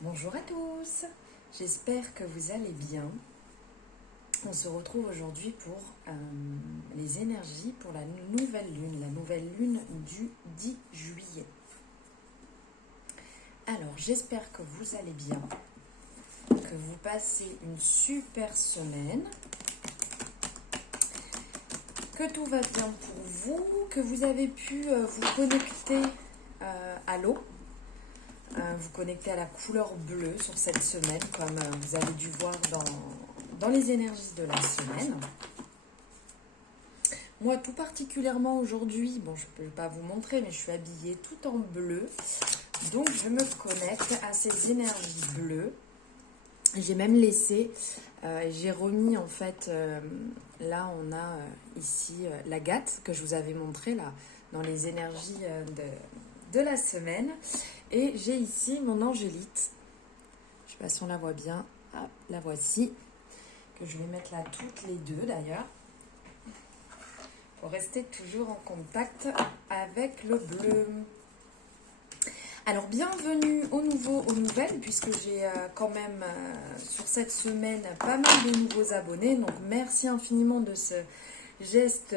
Bonjour à tous, j'espère que vous allez bien. On se retrouve aujourd'hui pour les énergies pour la nouvelle lune du 10 juillet. Alors j'espère que vous allez bien, que vous passez une super semaine, que tout va bien pour vous, que vous avez pu vous connecter à l'eau. Vous connecter à la couleur bleue sur cette semaine, comme vous avez dû voir dans les énergies de la semaine. Moi, tout particulièrement aujourd'hui, bon, je ne peux pas vous montrer, mais je suis habillée tout en bleu. Donc, je me connecte à ces énergies bleues. J'ai même laissé, j'ai remis en fait, là on a ici l'agate que je vous avais montré là, dans les énergies de la semaine. Et j'ai ici mon angélite. Je ne sais pas si on la voit bien. Hop, la voici. Que je vais mettre là toutes les deux d'ailleurs. Pour rester toujours en contact avec le bleu. Alors bienvenue aux nouvelles, puisque j'ai quand même sur cette semaine pas mal de nouveaux abonnés. Donc merci infiniment de ce geste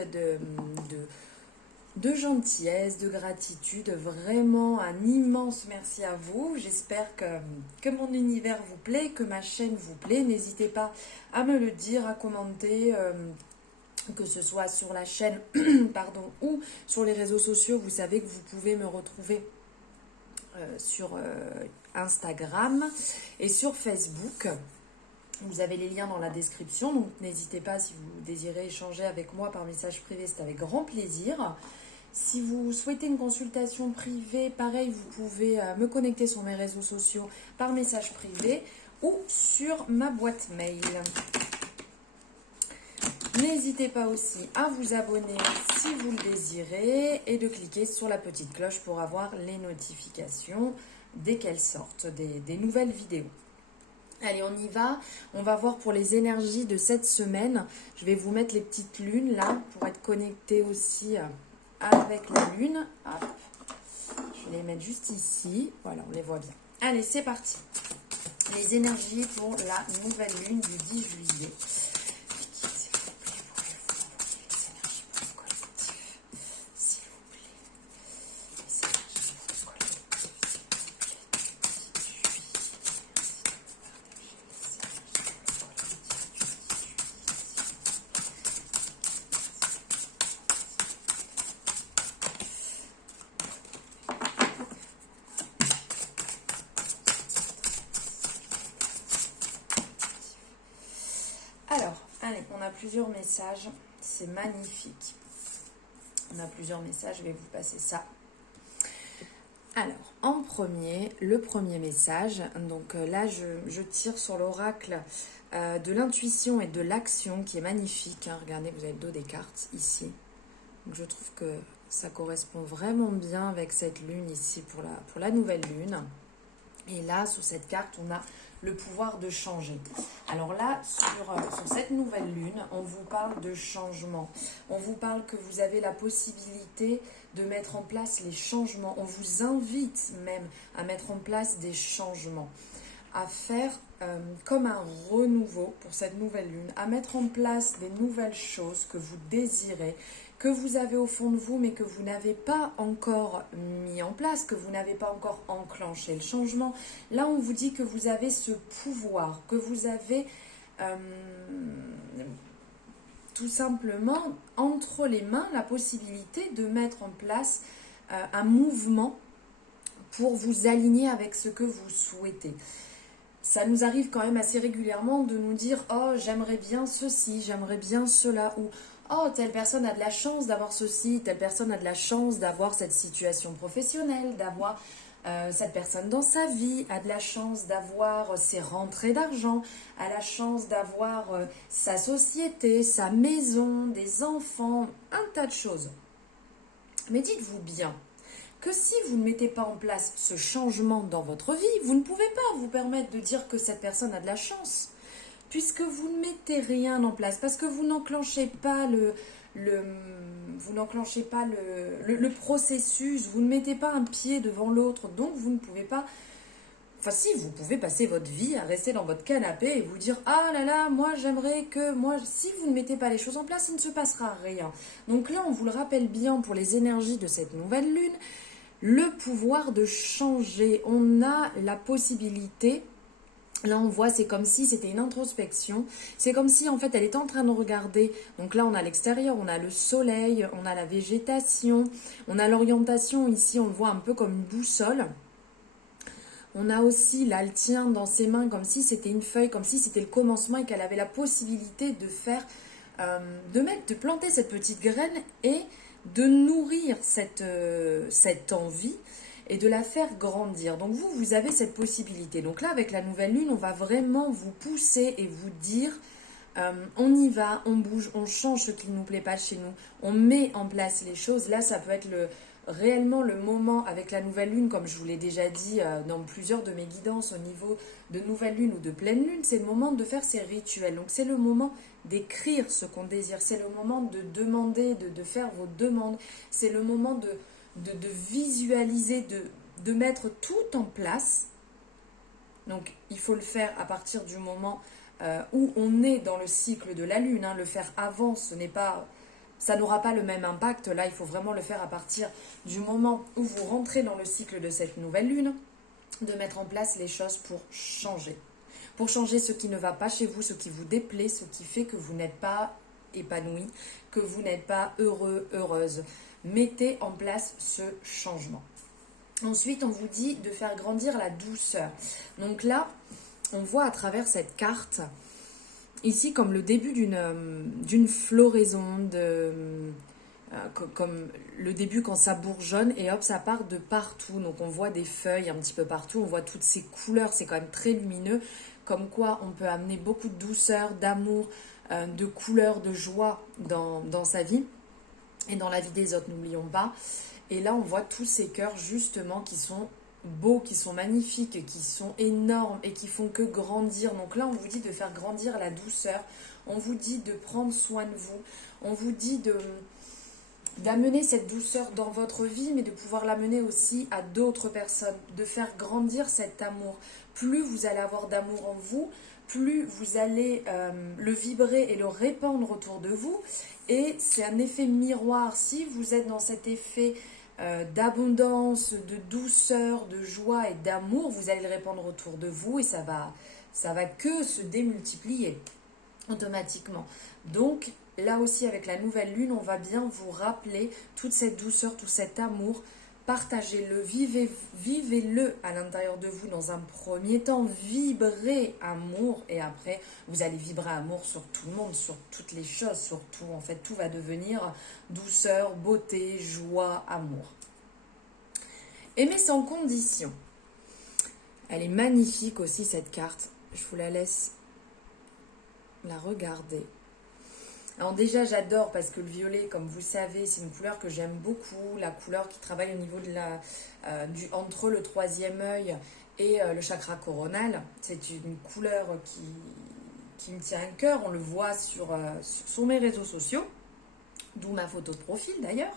de gentillesse, de gratitude, vraiment un immense merci à vous. J'espère que mon univers vous plaît, que ma chaîne vous plaît. N'hésitez pas à me le dire, à commenter, que ce soit sur la chaîne pardon, ou sur les réseaux sociaux. Vous savez que vous pouvez me retrouver sur Instagram et sur Facebook. Vous avez les liens dans la description, donc n'hésitez pas si vous désirez échanger avec moi par message privé, c'est avec grand plaisir. Si vous souhaitez une consultation privée, pareil, vous pouvez me connecter sur mes réseaux sociaux par message privé ou sur ma boîte mail. N'hésitez pas aussi à vous abonner si vous le désirez et de cliquer sur la petite cloche pour avoir les notifications dès qu'elles sortent, des nouvelles vidéos. Allez, on y va. On va voir pour les énergies de cette semaine. Je vais vous mettre les petites lunes là pour être connecté aussi avec la lune. Hop. Je vais les mettre juste ici. Voilà, on les voit bien. Allez, c'est parti. Les énergies pour la nouvelle lune du 10 juillet. Alors, allez, on a plusieurs messages, c'est magnifique. On a plusieurs messages, je vais vous passer ça. Alors, en premier, le premier message, donc là je tire sur l'oracle de l'intuition et de l'action qui est magnifique. Hein. Regardez, vous avez le dos des cartes ici. Donc je trouve que ça correspond vraiment bien avec cette lune ici pour la nouvelle lune. Et là, sur cette carte, on a le pouvoir de changer. Alors là, sur cette nouvelle lune, on vous parle de changement. On vous parle que vous avez la possibilité de mettre en place les changements. On vous invite même à mettre en place des changements, à faire comme un renouveau pour cette nouvelle lune, à mettre en place des nouvelles choses que vous désirez, que vous avez au fond de vous, mais que vous n'avez pas encore mis en place, que vous n'avez pas encore enclenché le changement. Là, on vous dit que vous avez ce pouvoir, que vous avez tout simplement entre les mains la possibilité de mettre en place un mouvement pour vous aligner avec ce que vous souhaitez. Ça nous arrive quand même assez régulièrement de nous dire « Oh, j'aimerais bien ceci, j'aimerais bien cela » ou « Oh, telle personne a de la chance d'avoir ceci, telle personne a de la chance d'avoir cette situation professionnelle, d'avoir cette personne dans sa vie, a de la chance d'avoir ses rentrées d'argent, a la chance d'avoir sa société, sa maison, des enfants, un tas de choses. » Mais dites-vous bien que si vous ne mettez pas en place ce changement dans votre vie, vous ne pouvez pas vous permettre de dire que cette personne a de la chance, puisque vous ne mettez rien en place, parce que vous n'enclenchez pas le processus, vous ne mettez pas un pied devant l'autre, donc vous ne pouvez pas Enfin si, vous pouvez passer votre vie à rester dans votre canapé et vous dire ah là là, moi j'aimerais que, moi, si vous ne mettez pas les choses en place, il ne se passera rien. Donc là, on vous le rappelle bien pour les énergies de cette nouvelle lune, le pouvoir de changer. On a la possibilité. Là, on voit, c'est comme si c'était une introspection. C'est comme si, en fait, elle est en train de regarder. Donc là, on a l'extérieur, on a le soleil, on a la végétation, on a l'orientation. Ici, on le voit un peu comme une boussole. On a aussi, là, elle tient dans ses mains comme si c'était une feuille, comme si c'était le commencement et qu'elle avait la possibilité de faire, de planter cette petite graine et de nourrir cette envie et de la faire grandir. Donc vous avez cette possibilité. Donc là, avec la nouvelle lune, on va vraiment vous pousser et vous dire, on y va, on bouge, on change ce qui ne nous plaît pas chez nous, on met en place les choses. Là, ça peut être réellement le moment avec la nouvelle lune, comme je vous l'ai déjà dit dans plusieurs de mes guidances au niveau de nouvelle lune ou de pleine lune, c'est le moment de faire ces rituels. Donc c'est le moment d'écrire ce qu'on désire, c'est le moment de demander, de faire vos demandes, c'est le moment de visualiser, de mettre tout en place. Donc il faut le faire à partir du moment où on est dans le cycle de la lune. Le faire avant, ça n'aura pas le même impact. Là, il faut vraiment le faire à partir du moment où vous rentrez dans le cycle de cette nouvelle lune, de mettre en place les choses pour changer. Pour changer ce qui ne va pas chez vous, ce qui vous déplaît, ce qui fait que vous n'êtes pas épanoui, que vous n'êtes pas heureux, heureuse. Mettez en place ce changement. Ensuite, on vous dit de faire grandir la douceur. Donc là, on voit à travers cette carte, ici comme le début d'une floraison, comme le début quand ça bourgeonne et hop, ça part de partout. Donc on voit des feuilles un petit peu partout, on voit toutes ces couleurs, c'est quand même très lumineux. Comme quoi on peut amener beaucoup de douceur, d'amour, de couleur, de joie dans sa vie et dans la vie des autres, n'oublions pas. Et là, on voit tous ces cœurs, justement, qui sont beaux, qui sont magnifiques, qui sont énormes et qui font que grandir. Donc là, on vous dit de faire grandir la douceur. On vous dit de prendre soin de vous. On vous dit d'amener cette douceur dans votre vie, mais de pouvoir l'amener aussi à d'autres personnes. De faire grandir cet amour. Plus vous allez avoir d'amour en vous, plus vous allez le vibrer et le répandre autour de vous. Et c'est un effet miroir. Si vous êtes dans cet effet d'abondance, de douceur, de joie et d'amour, vous allez le répandre autour de vous et ça va que se démultiplier automatiquement. Donc là aussi avec la nouvelle lune, on va bien vous rappeler toute cette douceur, tout cet amour. Partagez-le, vivez-le à l'intérieur de vous dans un premier temps, vibrez amour et après vous allez vibrer amour sur tout le monde, sur toutes les choses, sur tout. En fait, tout va devenir douceur, beauté, joie, amour. Aimer sans condition. Elle est magnifique aussi cette carte. Je vous la laisse la regarder. Alors déjà j'adore parce que le violet, comme vous le savez, c'est une couleur que j'aime beaucoup, la couleur qui travaille au niveau de entre le troisième œil et le chakra coronal. C'est une couleur qui me tient à cœur, on le voit sur mes réseaux sociaux, d'où ma photo de profil d'ailleurs.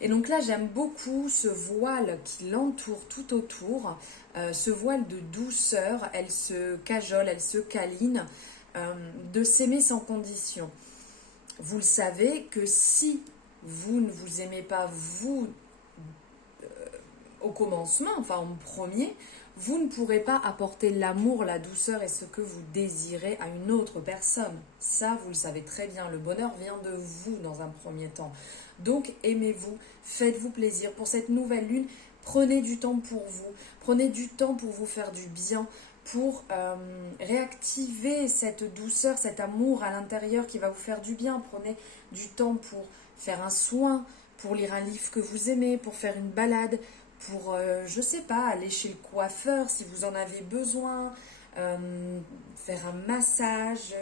Et donc là j'aime beaucoup ce voile qui l'entoure tout autour, ce voile de douceur, elle se cajole, elle se câline, de s'aimer sans condition. Vous le savez que si vous ne vous aimez pas vous au commencement, enfin en premier, vous ne pourrez pas apporter l'amour, la douceur et ce que vous désirez à une autre personne. Ça, vous le savez très bien, le bonheur vient de vous dans un premier temps. Donc aimez-vous, faites-vous plaisir. Pour cette nouvelle lune, prenez du temps pour vous, prenez du temps pour vous faire du bien, pour réactiver cette douceur, cet amour à l'intérieur qui va vous faire du bien. Prenez du temps pour faire un soin, pour lire un livre que vous aimez, pour faire une balade, pour, je sais pas, aller chez le coiffeur si vous en avez besoin, faire un massage,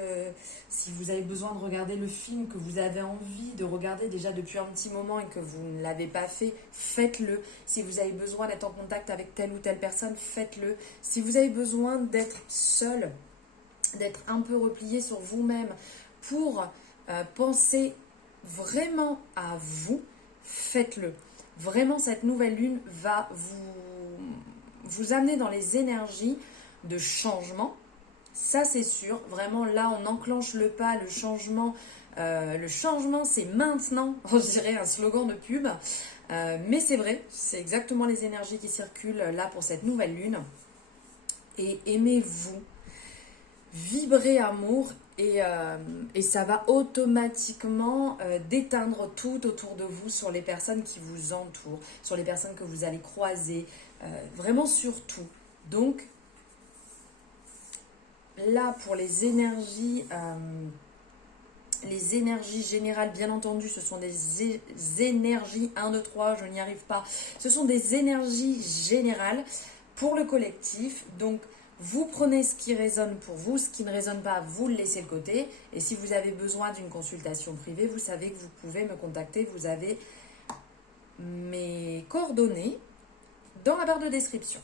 si vous avez besoin de regarder le film que vous avez envie de regarder déjà depuis un petit moment et que vous ne l'avez pas fait, faites-le. Si vous avez besoin d'être en contact avec telle ou telle personne, faites-le. Si vous avez besoin d'être seul, d'être un peu replié sur vous-même pour penser vraiment à vous, faites-le. Vraiment, cette nouvelle lune va vous amener dans les énergies de changement. Ça, c'est sûr. Vraiment, là, on enclenche le pas, le changement. Le changement, c'est maintenant. On dirait un slogan de pub. Mais c'est vrai, c'est exactement les énergies qui circulent là pour cette nouvelle lune. Et aimez-vous. Vibrez amour et ça va automatiquement déteindre tout autour de vous sur les personnes qui vous entourent, sur les personnes que vous allez croiser, vraiment sur tout. Donc, là, pour les énergies générales, bien entendu, ce sont des énergies 1, 2, 3, je n'y arrive pas. Ce sont des énergies générales pour le collectif. Donc, vous prenez ce qui résonne pour vous, ce qui ne résonne pas, vous le laissez de côté. Et si vous avez besoin d'une consultation privée, vous savez que vous pouvez me contacter. Vous avez mes coordonnées dans la barre de description.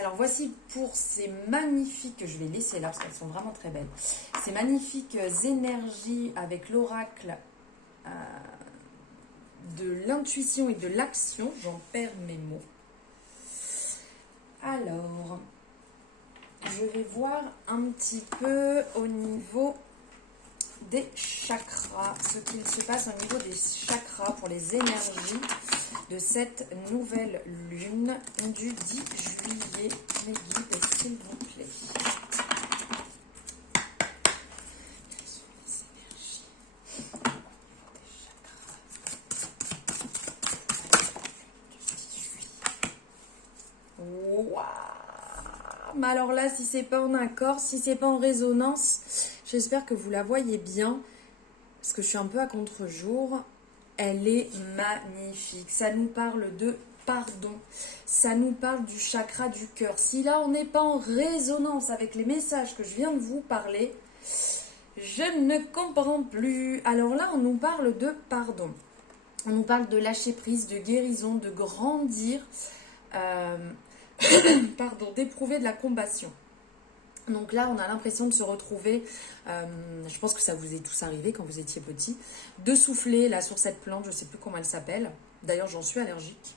Alors voici pour ces magnifiques, je vais laisser là parce qu'elles sont vraiment très belles, ces magnifiques énergies avec l'oracle de l'intuition et de l'action. J'en perds mes mots. Alors, je vais voir un petit peu au niveau des chakras, ce qu'il se passe au niveau des chakras pour les énergies de cette nouvelle lune du 10 juillet. Mes guides, s'il vous plaît. Quelles sont les énergies des chakras du 10 juillet? Waouh! Mais alors là, si c'est pas en accord, si c'est pas en résonance, j'espère que vous la voyez bien, parce que je suis un peu à contre-jour. Elle est magnifique. Ça nous parle de pardon. Ça nous parle du chakra du cœur. Si là, on n'est pas en résonance avec les messages que je viens de vous parler, je ne comprends plus. Alors là, on nous parle de pardon. On nous parle de lâcher prise, de guérison, de grandir, d'éprouver de la compassion. Donc là, on a l'impression de se retrouver, je pense que ça vous est tous arrivé quand vous étiez petit, de souffler là sur cette plante, je ne sais plus comment elle s'appelle. D'ailleurs, j'en suis allergique,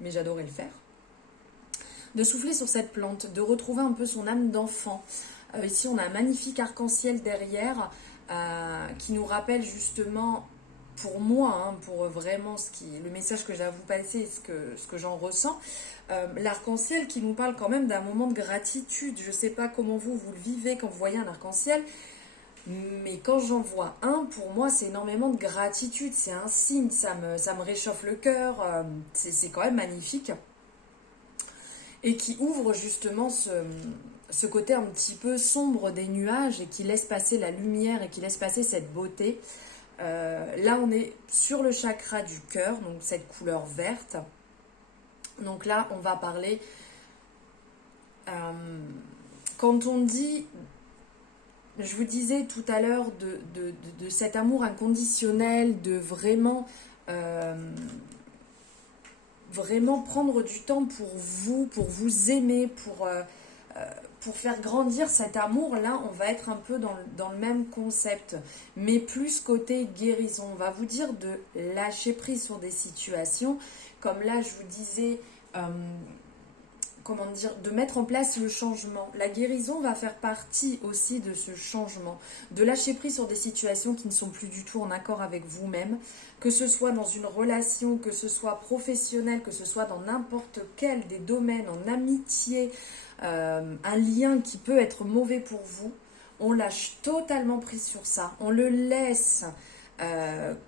mais j'adorais le faire. De souffler sur cette plante, de retrouver un peu son âme d'enfant. Ici, on a un magnifique arc-en-ciel derrière qui nous rappelle justement, pour moi, pour vraiment le message que j'ai à vous passer, ce que j'en ressens, l'arc-en-ciel qui nous parle quand même d'un moment de gratitude. Je ne sais pas comment vous le vivez quand vous voyez un arc-en-ciel, mais quand j'en vois un, pour moi, c'est énormément de gratitude. C'est un signe, ça me réchauffe le cœur, c'est quand même magnifique. Et qui ouvre justement ce côté un petit peu sombre des nuages et qui laisse passer la lumière et qui laisse passer cette beauté. Là, on est sur le chakra du cœur, donc cette couleur verte. Donc là, on va parler, quand on dit, je vous disais tout à l'heure, de cet amour inconditionnel, de vraiment prendre du temps pour vous aimer, pour faire grandir cet amour. Là, on va être un peu dans le même concept, mais plus côté guérison. On va vous dire de lâcher prise sur des situations, comme là, je vous disais, de mettre en place le changement. La guérison va faire partie aussi de ce changement, de lâcher prise sur des situations qui ne sont plus du tout en accord avec vous-même, que ce soit dans une relation, que ce soit professionnel, que ce soit dans n'importe quel des domaines, en amitié, un lien qui peut être mauvais pour vous. On lâche totalement prise sur ça, on le laisse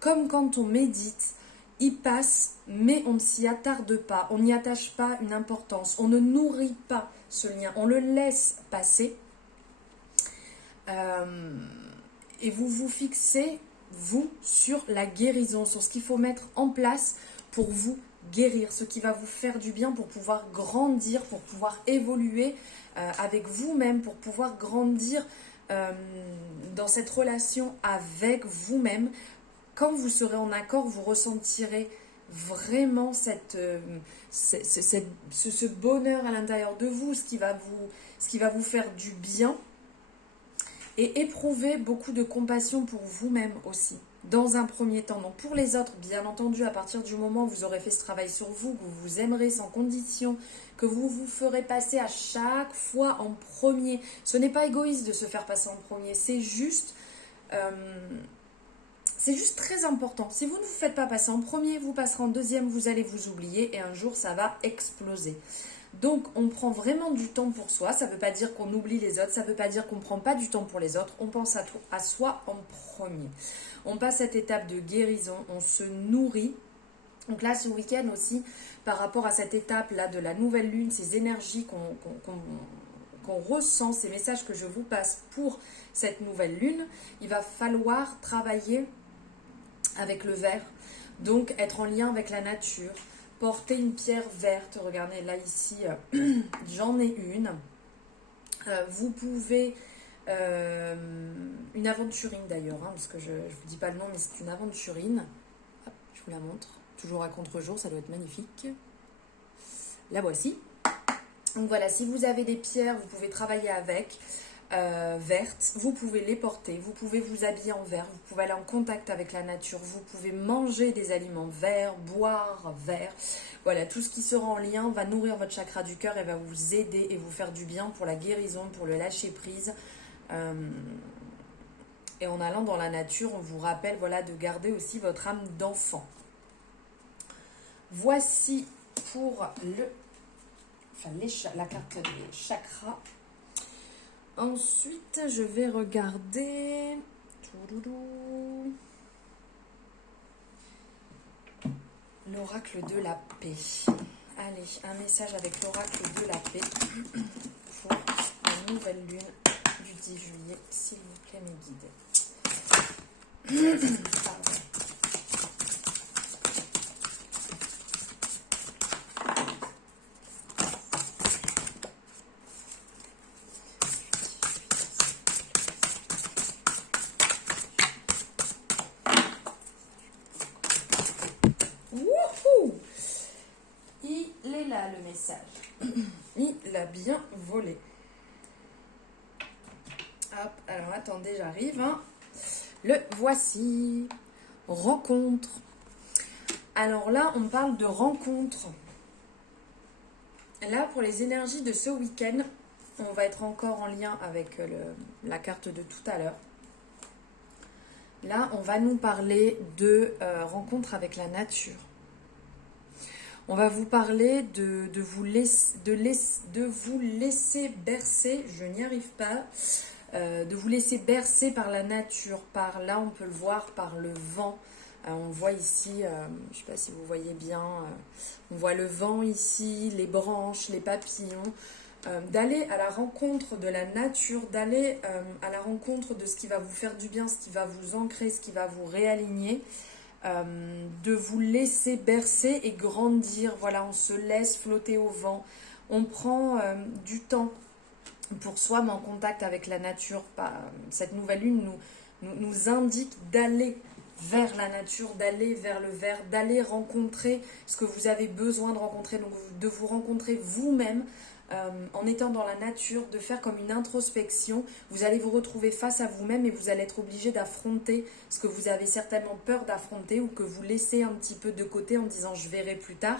comme quand on médite. Il passe, mais on ne s'y attarde pas, on n'y attache pas une importance, on ne nourrit pas ce lien, on le laisse passer. Et vous vous fixez, vous, sur la guérison, sur ce qu'il faut mettre en place pour vous guérir, ce qui va vous faire du bien pour pouvoir grandir, pour pouvoir évoluer avec vous-même, pour pouvoir grandir dans cette relation avec vous-même. Quand vous serez en accord, vous ressentirez vraiment ce bonheur à l'intérieur de vous, ce qui va vous faire du bien, et éprouver beaucoup de compassion pour vous-même aussi. dans un premier temps. Donc pour les autres, bien entendu, à partir du moment où vous aurez fait ce travail sur vous, que vous vous aimerez sans condition, que vous vous ferez passer à chaque fois en premier. Ce n'est pas égoïste de se faire passer en premier, c'est juste très important. Si vous ne vous faites pas passer en premier, vous passerez en deuxième, vous allez vous oublier et un jour ça va exploser. Donc on prend vraiment du temps pour soi, ça ne veut pas dire qu'on oublie les autres, ça ne veut pas dire qu'on ne prend pas du temps pour les autres, on pense à soi en premier. On passe cette étape de guérison, on se nourrit. Donc là ce week-end aussi, par rapport à cette étape-là de la nouvelle lune, ces énergies qu'on ressent, ces messages que je vous passe pour cette nouvelle lune, il va falloir travailler avec le vert, donc être en lien avec la nature, porter une pierre verte. Regardez là ici, j'en ai une. Vous pouvez, une aventurine d'ailleurs, hein, parce que je ne vous dis pas le nom, mais c'est une aventurine. Hop, je vous la montre, toujours à contre-jour, ça doit être magnifique. La voici. Donc voilà, si vous avez des pierres, vous pouvez travailler avec. Vertes, vous pouvez les porter, vous pouvez vous habiller en vert, vous pouvez aller en contact avec la nature, vous pouvez manger des aliments verts, boire vert. Voilà, tout ce qui sera en lien va nourrir votre chakra du cœur et va vous aider et vous faire du bien pour la guérison, pour le lâcher prise. Et en allant dans la nature, on vous rappelle voilà, de garder aussi votre âme d'enfant. Voici pour la carte des chakras. Ensuite, je vais regarder l'oracle de la paix. Allez, un message avec l'oracle de la paix pour la nouvelle lune du 10 juillet. S'il vous plaît, mes guides. Pardon. Le message. Il a bien volé. Hop, alors attendez, j'arrive. Hein. Le voici. Rencontre. Alors là, on parle de rencontre. Là, pour les énergies de ce week-end, on va être encore en lien avec la carte de tout à l'heure. Là, on va nous parler de rencontre avec la nature. On va vous parler de vous laisser bercer, je n'y arrive pas, de vous laisser bercer par la nature, par là on peut le voir, par le vent. On voit ici, je ne sais pas si vous voyez bien, on voit le vent ici, les branches, les papillons. D'aller à la rencontre de la nature, d'aller à la rencontre de ce qui va vous faire du bien, ce qui va vous ancrer, ce qui va vous réaligner. De vous laisser bercer et grandir. Voilà, on se laisse flotter au vent. On prend du temps pour soi, mais en contact avec la nature. Cette nouvelle lune nous indique d'aller vers la nature, d'aller vers le vert, d'aller rencontrer ce que vous avez besoin de rencontrer, donc de vous rencontrer vous-même. En étant dans la nature, de faire comme une introspection, vous allez vous retrouver face à vous-même et vous allez être obligé d'affronter ce que vous avez certainement peur d'affronter ou que vous laissez un petit peu de côté en disant je verrai plus tard,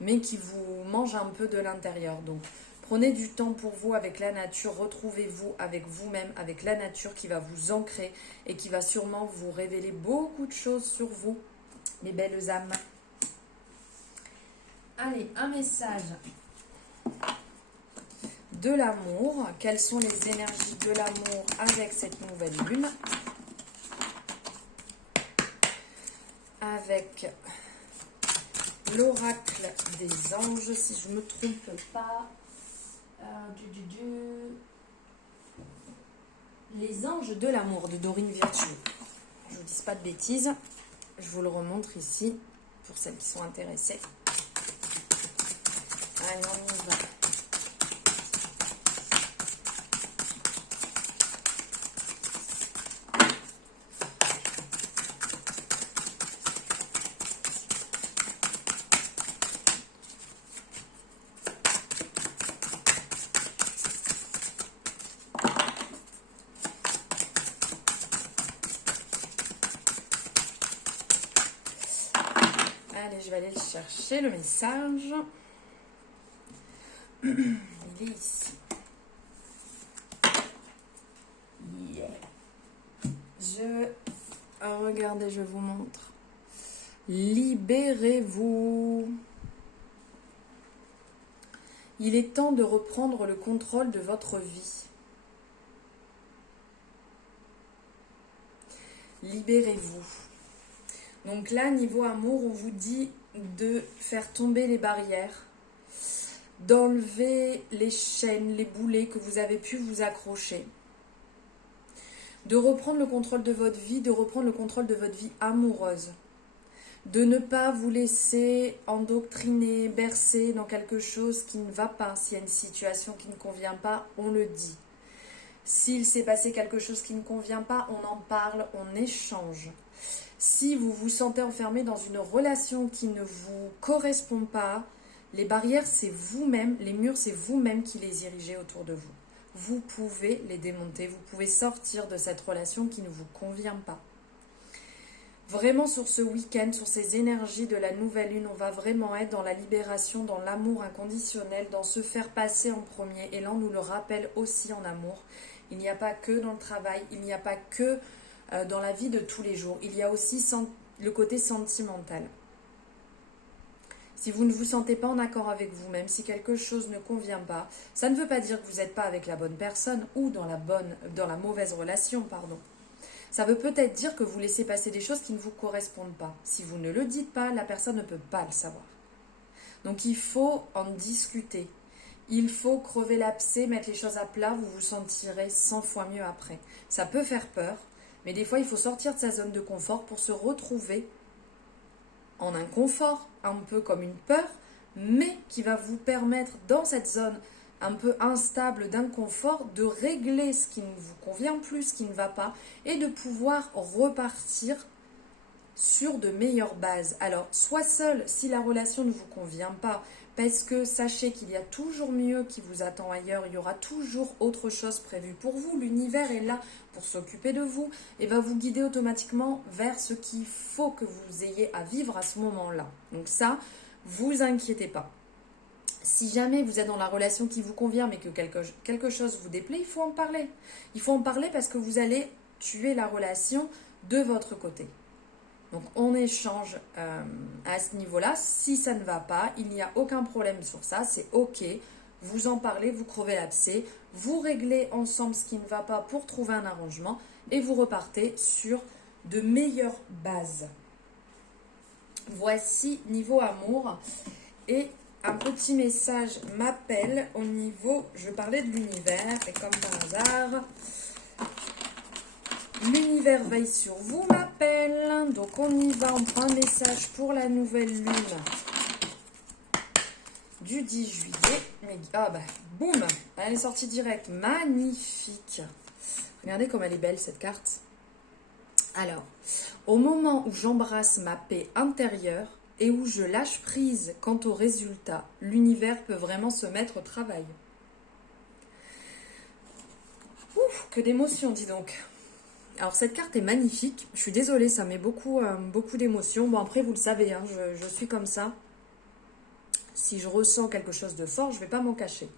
mais qui vous mange un peu de l'intérieur. Donc prenez du temps pour vous avec la nature, retrouvez-vous avec vous-même, avec la nature qui va vous ancrer et qui va sûrement vous révéler beaucoup de choses sur vous, mes belles âmes. Allez, un message de l'amour. Quelles sont les énergies de l'amour avec cette nouvelle lune? Avec l'oracle des anges, si je ne me trompe pas. Les anges de l'amour de Dorine Virtue. Je ne vous dis pas de bêtises. Je vous le remontre ici pour celles qui sont intéressées. Allez, on y va. vais aller le chercher, le message. Il est ici. Yeah. Regardez, je vous montre. Libérez-vous. Il est temps de reprendre le contrôle de votre vie. Libérez-vous. Donc là, niveau amour, on vous dit de faire tomber les barrières, d'enlever les chaînes, les boulets que vous avez pu vous accrocher, de reprendre le contrôle de votre vie, de reprendre le contrôle de votre vie amoureuse, de ne pas vous laisser endoctriner, bercer dans quelque chose qui ne va pas. S'il y a une situation qui ne convient pas, on le dit. S'il s'est passé quelque chose qui ne convient pas, on en parle, on échange. Si vous vous sentez enfermé dans une relation qui ne vous correspond pas, les barrières, c'est vous-même, les murs, c'est vous-même qui les érigez autour de vous. Vous pouvez les démonter, vous pouvez sortir de cette relation qui ne vous convient pas. Vraiment sur ce week-end, sur ces énergies de la nouvelle lune, on va vraiment être dans la libération, dans l'amour inconditionnel, dans se faire passer en premier. Et là, on nous le rappelle aussi en amour. Il n'y a pas que dans le travail, il n'y a pas que dans la vie de tous les jours. Il y a aussi le côté sentimental. Si vous ne vous sentez pas en accord avec vous-même, si quelque chose ne convient pas, ça ne veut pas dire que vous n'êtes pas avec la bonne personne ou dans la mauvaise relation, pardon. Ça veut peut-être dire que vous laissez passer des choses qui ne vous correspondent pas. Si vous ne le dites pas, la personne ne peut pas le savoir. Donc il faut en discuter. Il faut crever l'abcès, mettre les choses à plat, vous vous sentirez 100 fois mieux après. Ça peut faire peur, mais des fois il faut sortir de sa zone de confort pour se retrouver en un confort, un peu comme une peur, mais qui va vous permettre dans cette zone un peu instable d'inconfort de régler ce qui ne vous convient plus, ce qui ne va pas, et de pouvoir repartir sur de meilleures bases. Alors, soit seul si la relation ne vous convient pas, parce que sachez qu'il y a toujours mieux qui vous attend ailleurs, il y aura toujours autre chose prévue pour vous. L'univers est là pour s'occuper de vous et va vous guider automatiquement vers ce qu'il faut que vous ayez à vivre à ce moment-là. Donc ça, vous inquiétez pas. Si jamais vous êtes dans la relation qui vous convient mais que quelque chose vous déplaît, il faut en parler. Il faut en parler parce que vous allez tuer la relation de votre côté. Donc on échange à ce niveau-là. Si ça ne va pas, il n'y a aucun problème sur ça, c'est ok. Vous en parlez, vous crevez l'abcès, vous réglez ensemble ce qui ne va pas pour trouver un arrangement et vous repartez sur de meilleures bases. Voici niveau amour. Et un petit message m'appelle au niveau, je parlais de l'univers et comme par hasard, l'univers veille sur vous m'appelle. Donc on y va, on prend un message pour la nouvelle lune du 10 juillet. Mais, boum, elle est sortie direct, magnifique. Regardez comme elle est belle cette carte. Alors, au moment où j'embrasse ma paix intérieure et où je lâche prise quant au résultat, l'univers peut vraiment se mettre au travail. Ouf, que d'émotions, dis donc. Alors cette carte est magnifique, je suis désolée, ça met beaucoup d'émotions. Bon après vous le savez, hein, je suis comme ça. Si je ressens quelque chose de fort, je ne vais pas m'en cacher.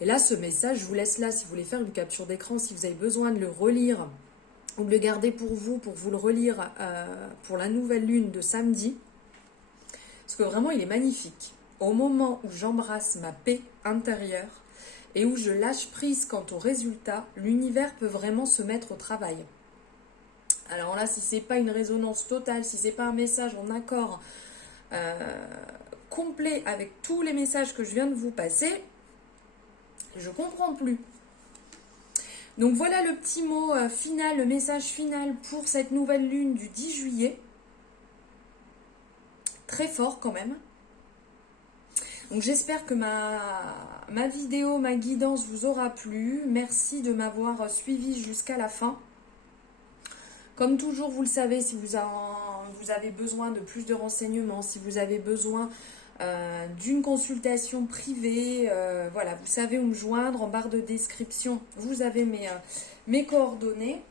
Et là ce message, je vous laisse là si vous voulez faire une capture d'écran, si vous avez besoin de le relire ou de le garder pour vous le relire pour la nouvelle lune de samedi. Parce que vraiment il est magnifique. Au moment où j'embrasse ma paix intérieure, et où je lâche prise quant au résultat, l'univers peut vraiment se mettre au travail. Alors là, si ce n'est pas une résonance totale, si ce n'est pas un message en accord complet avec tous les messages que je viens de vous passer, je ne comprends plus. Donc voilà le petit mot final, le message final pour cette nouvelle lune du 10 juillet. Très fort quand même. Donc j'espère que ma vidéo, ma guidance vous aura plu. Merci de m'avoir suivi jusqu'à la fin. Comme toujours, vous le savez, si vous avez besoin de plus de renseignements, si vous avez besoin d'une consultation privée, voilà, vous savez où me joindre. En barre de description, vous avez mes coordonnées.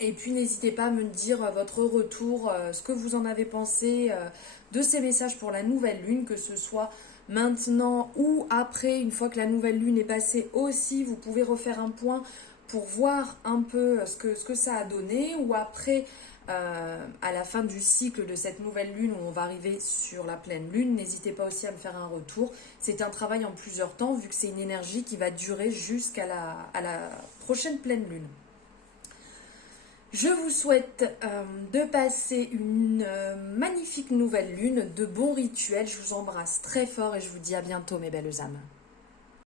Et puis n'hésitez pas à me dire votre retour, ce que vous en avez pensé de ces messages pour la nouvelle lune, que ce soit maintenant ou après, une fois que la nouvelle lune est passée aussi, vous pouvez refaire un point pour voir un peu ce que ça a donné, ou après, à la fin du cycle de cette nouvelle lune où on va arriver sur la pleine lune, n'hésitez pas aussi à me faire un retour. C'est un travail en plusieurs temps vu que c'est une énergie qui va durer jusqu'à la prochaine pleine lune. Je vous souhaite de passer une magnifique nouvelle lune, de bons rituels. Je vous embrasse très fort et je vous dis à bientôt mes belles âmes.